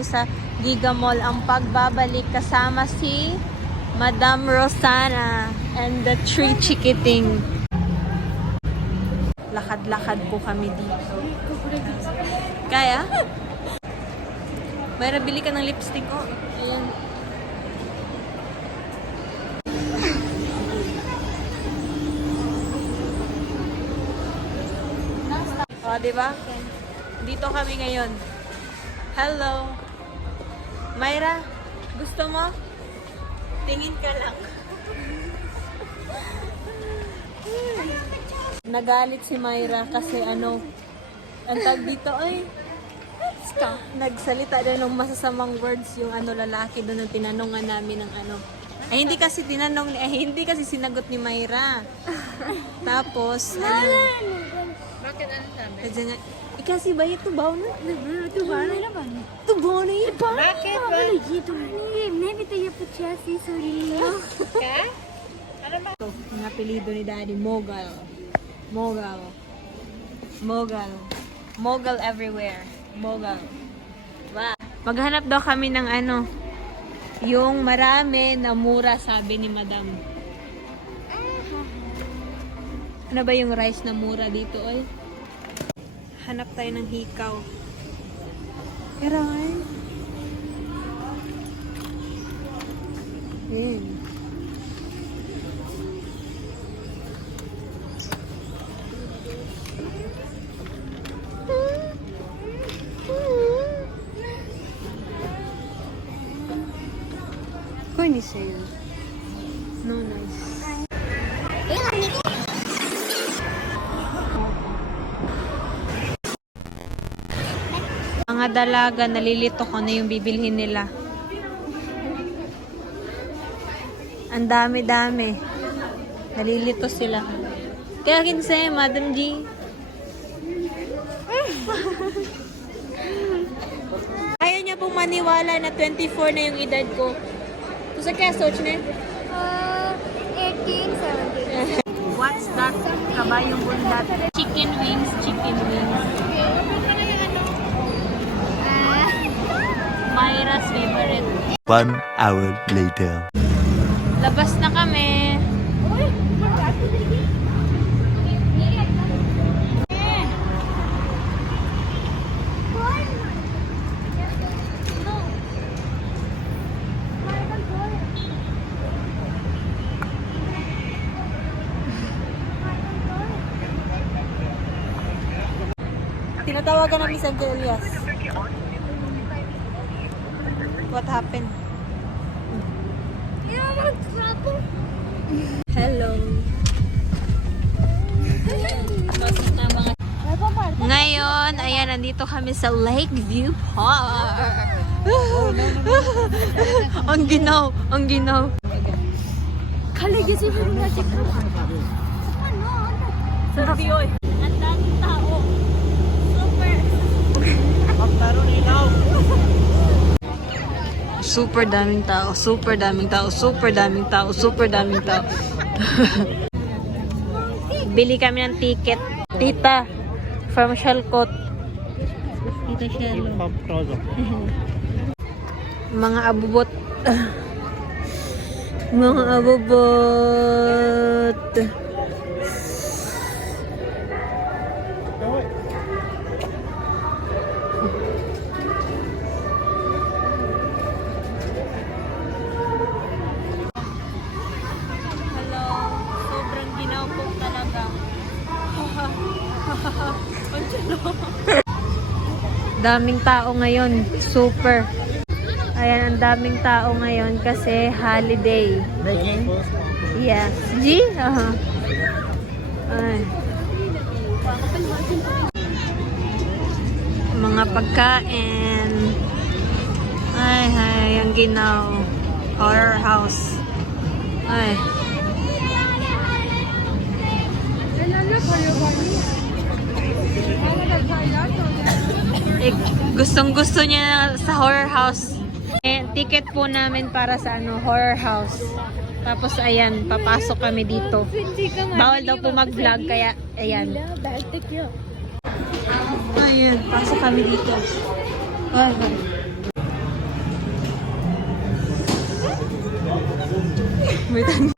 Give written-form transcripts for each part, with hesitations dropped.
kami sa Giga Mall ang pagbabalik kasama si Madam Rosana and the Three Chikiting. Lakad-lakad po kami dito. Kaya? Mayra, bili ka ng lipstick ko. Ayan. O, diba? Dito kami ngayon. Hello. Mayra, gusto mo? Tingin ka lang. Nagalit si Mayra kasi ang tag dito ay nagsalita din ng masasamang words yung lalaki doon nung tinanongan namin ng Ay hindi kasi sinagot ni Mayra. Tapos Bakit ano sabi? Sabi niya, kasi ba ito baw na? Ito ba na naman? Ito baw na yun. Bakit ba? Maybe tayo po siya si Sorino. Ka? Ano ba? Ito, ang apelido ni Daddy, Mogal. Mogal. Mogal. Mogal everywhere. Mogal. Wow. Maghanap daw kami ng yung marami na mura, sabi ni Madam. Ano ba yung rice na mura dito, oy? Hanap tayo ng hikaw. Pero ay. Ni sale. No, nice. Mga dalaga, nalilito ko na yung bibilhin nila. Ang dami-dami. Nalilito sila. Kaya kinse, Madam G. Ayaw niya pong maniwala na 24 na yung edad ko. Sa kaya soch na? 18, 17. What's that? Kabayong bundat. Chicken wings, chicken wings. Myra's favorite. 1 hour later. Labas na kami. Tinatawagan namin si Uncle Elias. What happened? Hello. Ngayon, ayan, nandito kami sa Lakeview Park. Ang ginaw, ang ginaw. Kalagisi mo na siya. Sabi oy. Ang daming tao. Super daming tao, super daming tao, super daming tao, super daming tao. Bili kami ng ticket. Tita, from Shalcot. Tita Shelo. Mga abubot. Mga abubot. Daming tao ngayon, super. Ayan, ang daming tao ngayon kasi holiday. Yes. G? Ay. Mga pagkain. Ay, ang ginaw. Horror house. Ay. Gustong-gusto niya sa horror house. Ticket po namin para sa horror house. Tapos ayan, papasok kami dito. Bawal daw po mag-vlog kaya ayan. Ayan, pasok kami dito. May tan-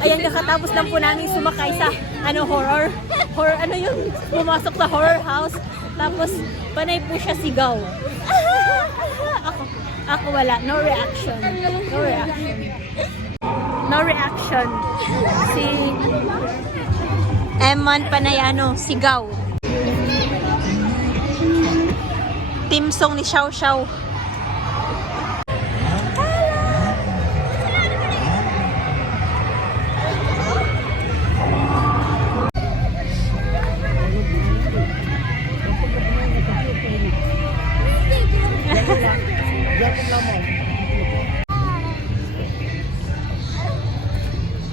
Ayan, kakatapos lang po namin sumakay sa horror. Horror, yung pumasok sa horror house. Tapos, panay po siya sigaw. Ako wala. No reaction. No reaction. No reaction. Si Eman panay sigaw. Team song ni Xiao Xiao.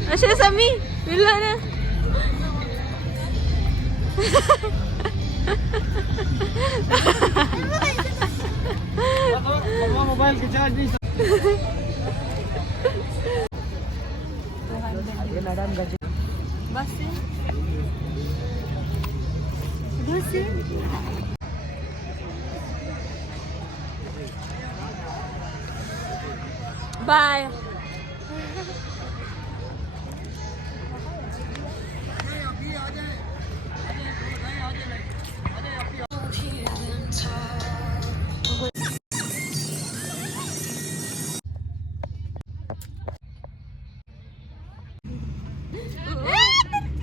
Asya Sami, wala na. Basin. Basin. Bye.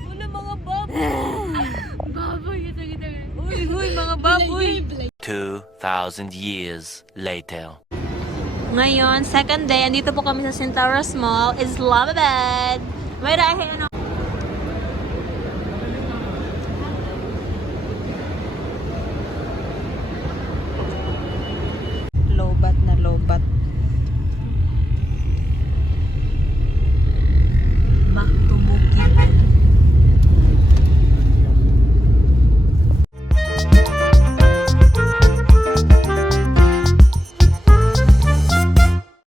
Una mga baboy. Uy, mga baboy. 2,000 years later. Ngayon, second day, andito po kami sa Centaurus Mall, Islamabad. May dahil